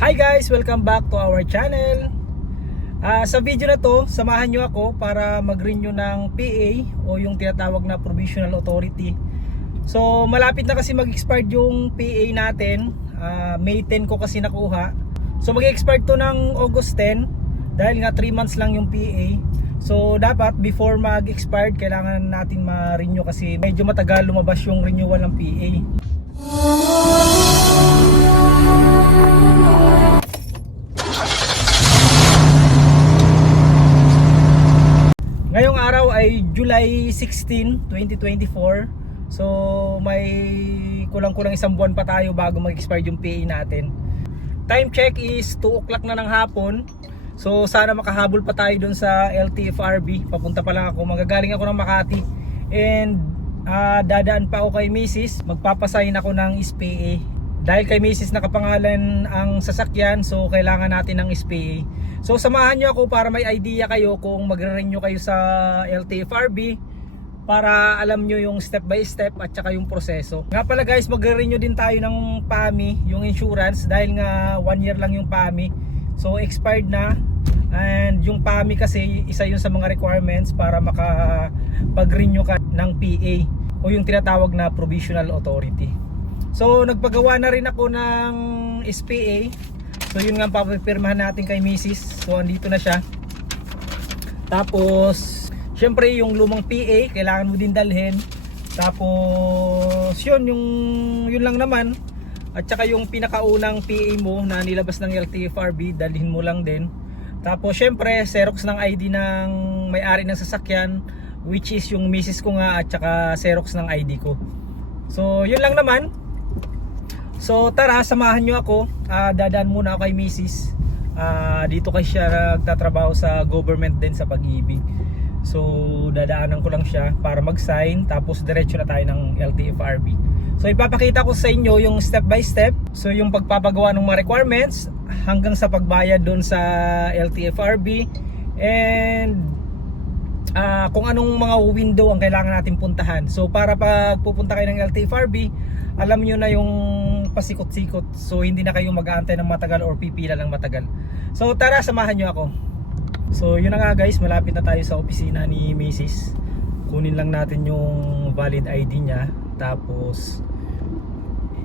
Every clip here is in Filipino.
Hi guys! Welcome back to our channel. Ah, sa video na to, samahan nyo ako para mag-renew ng PA o yung tinatawag na Provisional Authority. So malapit na kasi mag-expire yung PA natin. Ah, May 10 ko kasi nakuha. So mag-expire to ng August 10 dahil nga 3 months lang yung PA. So dapat before mag-expired kailangan natin ma-renew kasi medyo matagal lumabas yung renewal ng PA. Ay July 16, 2024. So may kulang-kulang isang buwan pa tayo bago mag-expire yung PA natin. Time check is 2 o'clock na ng hapon. So sana makahabol pa tayo dun sa LTFRB. Papunta pa lang ako. Magagaling ako ng Makati. And ah, dadaan pa ako kay Mrs. Magpapasign ako ng SPA. Dahil kay Mrs. nakapangalan ang sasakyan, so kailangan natin ng SPA. So samahan nyo ako para may idea kayo kung magre-renew kayo sa LTFRB para alam nyo yung step by step at saka yung proseso. Nga pala guys, magre-renew din tayo ng PAMI, yung insurance dahil nga one year lang yung PAMI. So expired na and yung PAMI kasi isa yun sa mga requirements para makapag-renew ka ng PA o yung tinatawag na Provisional Authority. So nagpagawa na rin ako ng SPA. So yun nga ang papapirmahan natin kay Mrs. So andito na siya. Tapos syempre yung lumang PA kailangan mo din dalhin. Tapos yun yung yun lang naman. At saka yung pinakaunang PA mo na nilabas ng LTFRB dalhin mo lang din. Tapos syempre Xerox ng ID ng may-ari ng sasakyan which is yung Mrs. ko nga at saka Xerox ng ID ko. So yun lang naman. So tara, samahan nyo ako. Ah, dadaan muna ako kay Mrs. Ah, dito kasi siya nagtatrabaho sa government din sa pag-ibig. So dadaanan ko lang siya para mag-sign tapos diretso na tayo ng LTFRB. So ipapakita ko sa inyo yung step by step. So yung pagpapagawa ng mga requirements hanggang sa pagbayad doon sa LTFRB and ah, kung anong mga window ang kailangan natin puntahan. So para pag pupunta kayo ng LTFRB, alam nyo na yung pasikot-sikot. So hindi na kayo mag-aantay ng matagal or pipila ng matagal. So tara, samahan nyo ako. So yun na nga guys, malapit na tayo sa opisina ni Mrs. Kunin lang natin yung valid ID niya. Tapos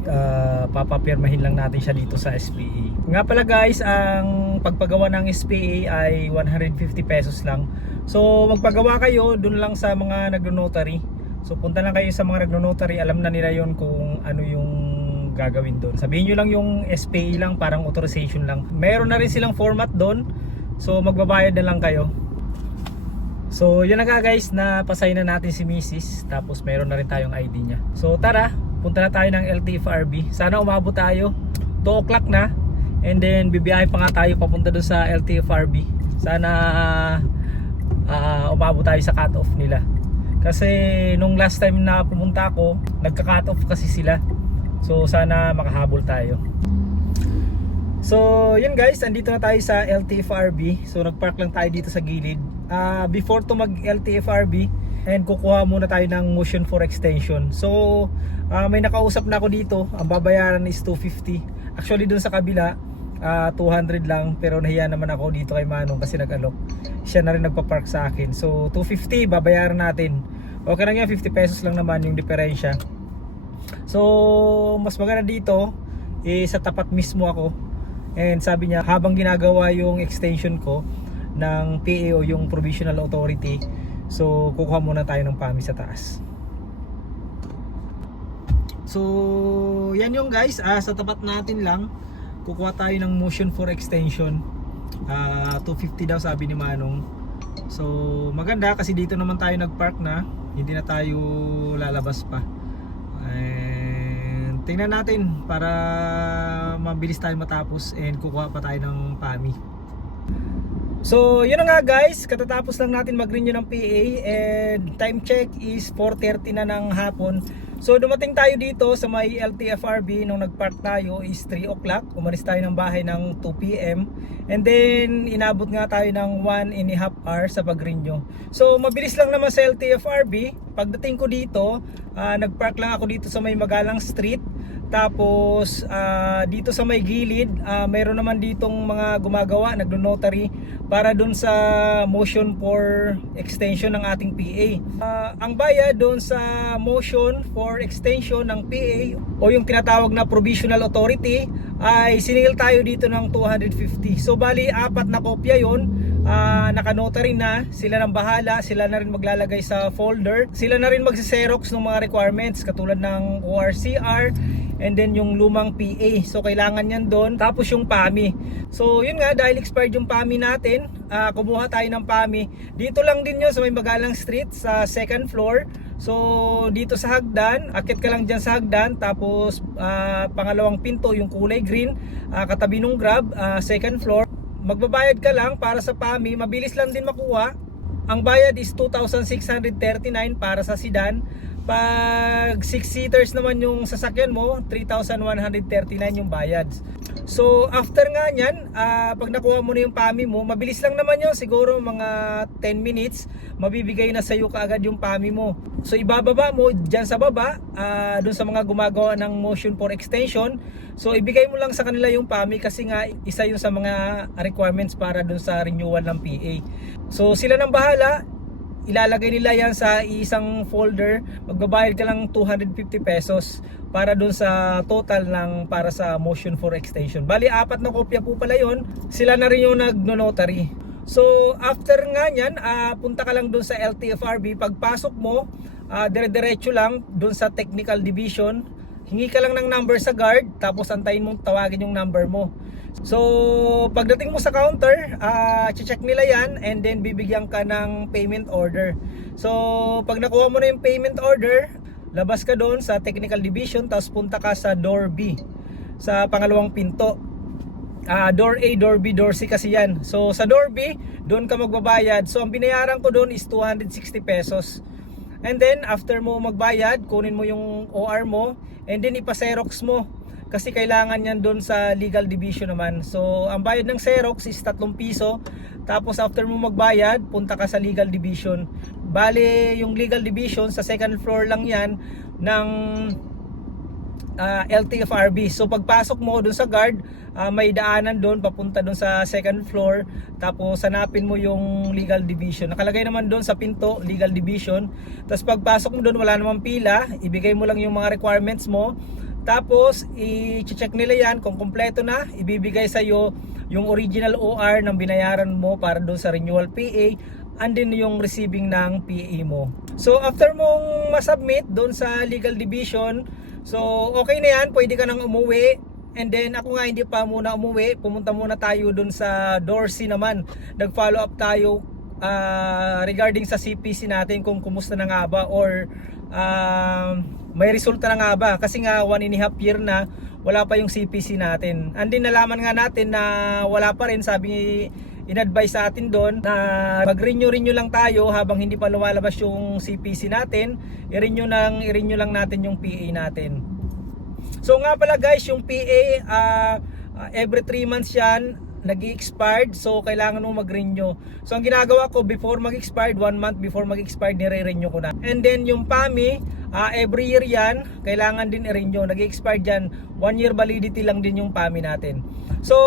uh, papapirmahin lang natin siya dito sa SPA. Nga pala guys, ang pagpagawa ng SPA ay 150 pesos lang. So magpagawa kayo dun lang sa mga nagno-notary. So punta lang kayo sa mga nagno-notary, alam na nila yon kung ano yung gagawin doon. Sabihin nyo lang yung SPA lang, parang authorization lang. Meron na rin silang format doon. So magbabayad na lang kayo. So yun na nga guys, napasay na natin si Mrs. Tapos meron na rin tayong ID niya. So tara, punta na tayo ng LTFRB. Sana umabot tayo. 2 o'clock na. And then bibiyahe pa nga tayo papunta doon sa LTFRB. Sana ah, umabot tayo sa cut-off nila. Kasi nung last time na pumunta ako, nagka-cut off kasi sila. So sana makahabol tayo. So yun guys, andito na tayo sa LTFRB. So nagpark lang tayo dito sa gilid. Ah, before to mag LTFRB, and kukuha muna tayo ng motion for extension. So ah, may nakausap na ako dito. Ang babayaran is 250. Actually dun sa kabila, ah, 200 lang. Pero nahiya naman ako dito kay Manong kasi nag-alok. Siya na rin nagpa-park sa akin. So 250 babayaran natin. Okay lang yan, 50 pesos lang naman yung diferensya. So, mas maganda dito eh, sa tapat mismo ako. And sabi niya, habang ginagawa yung extension ko ng PAO, yung Provisional Authority, so kukuha muna tayo ng PAMI sa taas. So, yan yung guys, ah, sa tapat natin lang, kukuha tayo ng motion for extension. Ah, 250 daw sabi ni Manong. So, maganda kasi dito naman tayo nagpark na, hindi na tayo lalabas pa. Tingnan natin para mabilis tayo matapos and kukuha pa tayo ng PAMI. So, yun nga guys, katatapos lang natin mag-renew ng PA and time check is 4.30 na ng hapon. So, dumating tayo dito sa may LTFRB nung nag-park tayo is 3 o'clock. Umalis tayo ng bahay ng 2 p.m. And then, inabot nga tayo ng 1 and a half hour sa pag-renew. So, mabilis lang naman sa LTFRB. Pagdating ko dito, ah, nag-park lang ako dito sa may Magalang Street. Tapos ah, dito sa may gilid, ah, mayroon naman ditong mga gumagawa, nagno-notary para doon sa motion for extension ng ating PA. Ah, ang bayad doon sa motion for extension ng PA o yung tinatawag na provisional authority ay siningil tayo dito ng 250. So bali apat na kopya 'yon. Ah, naka-notary na, sila nang bahala, sila na rin maglalagay sa folder. Sila na rin magse-xerox ng mga requirements katulad ng ORCR and then yung lumang PA. So kailangan yan doon. Tapos yung PAMI. So yun nga dahil expired yung PAMI natin, ah, kumuha tayo ng PAMI. Dito lang din yun sa may Magalang Street sa second floor. So dito sa hagdan, akit ka lang dyan sa hagdan tapos ah, pangalawang pinto yung kulay green, ah, katabi nung Grab, ah, second floor. Magbabayad ka lang para sa PAMI, mabilis lang din makuha. Ang bayad is 2,639 para sa sedan. Pag 6 seaters naman yung sasakyan mo, 3,139 yung bayad. So after nga nyan, ah, pag nakuha mo na yung PAMI mo, mabilis lang naman yun, siguro mga 10 minutes, mabibigay na sa'yo kaagad yung PAMI mo. So ibababa mo dyan sa baba, ah, dun sa mga gumagawa ng motion for extension. So ibigay mo lang sa kanila yung PAMI kasi nga isa yun sa mga requirements para dun sa renewal ng PA. So sila nang bahala, ilalagay nila yan sa isang folder. Magbabayad ka lang 250 pesos para dun sa total ng para sa motion for extension. Bali apat na kopya po pala yon sila na rin yung nagno-notary so after nga nyan ah, punta ka lang dun sa LTFRB pagpasok mo ah, dire-diretso lang dun sa technical division. Hingi ka lang ng number sa guard tapos antayin mong tawagin yung number mo So, pagdating mo sa counter, ah check nila yan and then bibigyan ka ng payment order. So, pag nakuha mo na yung payment order, labas ka doon sa technical division tapos punta ka sa door B sa pangalawang pinto. Ah, door A, door B, door C kasi yan. So, sa door B, doon ka magbabayad. So, ang binayaran ko doon is 260 pesos. And then, after mo magbayad, kunin mo yung OR mo and then ipa-xerox mo kasi kailangan yan doon sa legal division naman. So, ang bayad ng Xerox is 3 piso. Tapos after mo magbayad, punta ka sa legal division. Bale, yung legal division sa second floor lang yan ng ah, LTFRB. So pagpasok mo doon sa guard, ah, may daanan doon papunta doon sa second floor. Tapos hanapin mo yung legal division. Nakalagay naman doon sa pinto, legal division. Tapos pagpasok mo doon, wala namang pila. Ibigay mo lang yung mga requirements mo. Tapos i-check nila yan kung kumpleto na, ibibigay sa iyo yung original OR ng binayaran mo para doon sa renewal PA and then yung receiving ng PA mo. So after mong masubmit doon sa legal division, so okay na yan, pwede ka nang umuwi. And then ako nga hindi pa muna umuwi, pumunta muna tayo doon sa Dorsey naman. Nag-follow up tayo ah, regarding sa CPC natin kung kumusta na nga ba or ah, may resulta na nga ba? Kasi nga one and a half year na wala pa yung CPC natin. And then nalaman nga natin na wala pa rin sabi in-advise sa atin doon na mag-renew renew lang tayo habang hindi pa lumalabas yung CPC natin. I-renew lang i-renew lang natin yung PA natin. So nga pala guys, yung PA ah, ah, every 3 months yan nag-expired so kailangan mo mag-renew. So ang ginagawa ko before mag-expired, 1 month before mag-expired nire-renew ko na. And then yung PAMI, ah, every year yan, kailangan din i-renew. Nag-expired yan, 1 year validity lang din yung PAMI natin. So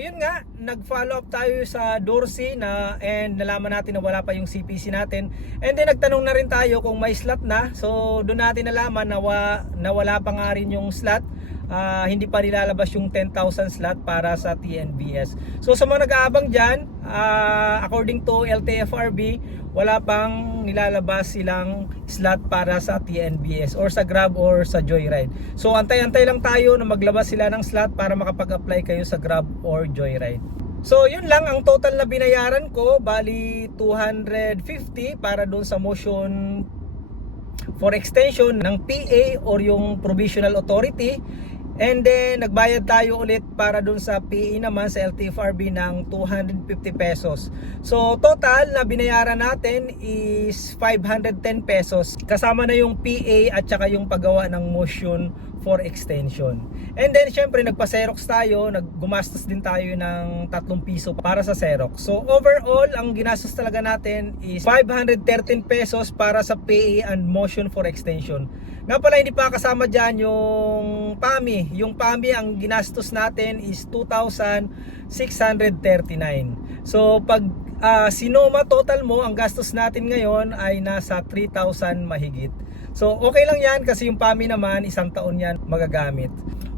yun nga, nag-follow up tayo sa Dorsey na and nalaman natin na wala pa yung CPC natin. And then nagtanong na rin tayo kung may slot na. So doon natin nalaman na, wa, na wala pa nga rin yung slot. Ah, hindi pa nilalabas yung 10,000 slot para sa TNBS. So sa mga nag-aabang dyan, ah, according to LTFRB, wala pang nilalabas silang slot para sa TNBS or sa Grab or sa Joyride. So antay-antay lang tayo na maglabas sila ng slot para makapag-apply kayo sa Grab or Joyride. So yun lang ang total na binayaran ko, bali 250 para doon sa motion for extension ng PA or yung provisional authority and then nagbayad tayo ulit para dun sa PA naman sa LTFRB ng 250 pesos. So total na binayaran natin is 510 pesos. Kasama na yung PA at saka yung paggawa ng motion for extension. And then syempre nagpa-Xerox tayo, naggumastos din tayo ng 3 piso para sa Xerox. So overall, ang ginastos talaga natin is 513 pesos para sa PA and motion for extension. Nga pala hindi pa kasama dyan yung PAMI. Yung PAMI ang ginastos natin is 2,639. So pag ah, sinoma total mo, ang gastos natin ngayon ay nasa 3,000 mahigit. So okay lang yan kasi yung PAMI naman isang taon yan magagamit.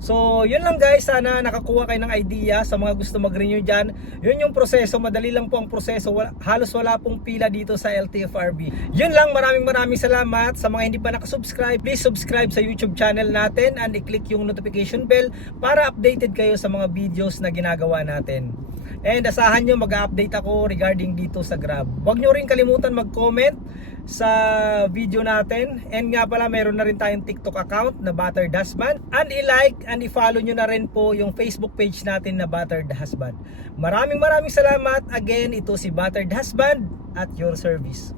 So yun lang guys, sana nakakuha kayo ng idea sa mga gusto mag-renew dyan. Yun yung proseso, madali lang po ang proseso. Halos wala pong pila dito sa LTFRB. Yun lang, maraming maraming salamat sa mga hindi pa nakasubscribe. Please subscribe sa YouTube channel natin and i-click yung notification bell para updated kayo sa mga videos na ginagawa natin. And asahan nyo mag-update ako regarding dito sa Grab. Huwag nyo rin kalimutan mag-comment sa video natin. And nga pala, meron na rin tayong TikTok account na Battered Husband. And i-like and i-follow nyo na rin po yung Facebook page natin na Battered Husband. Maraming maraming salamat. Again, ito si Battered Husband at your service.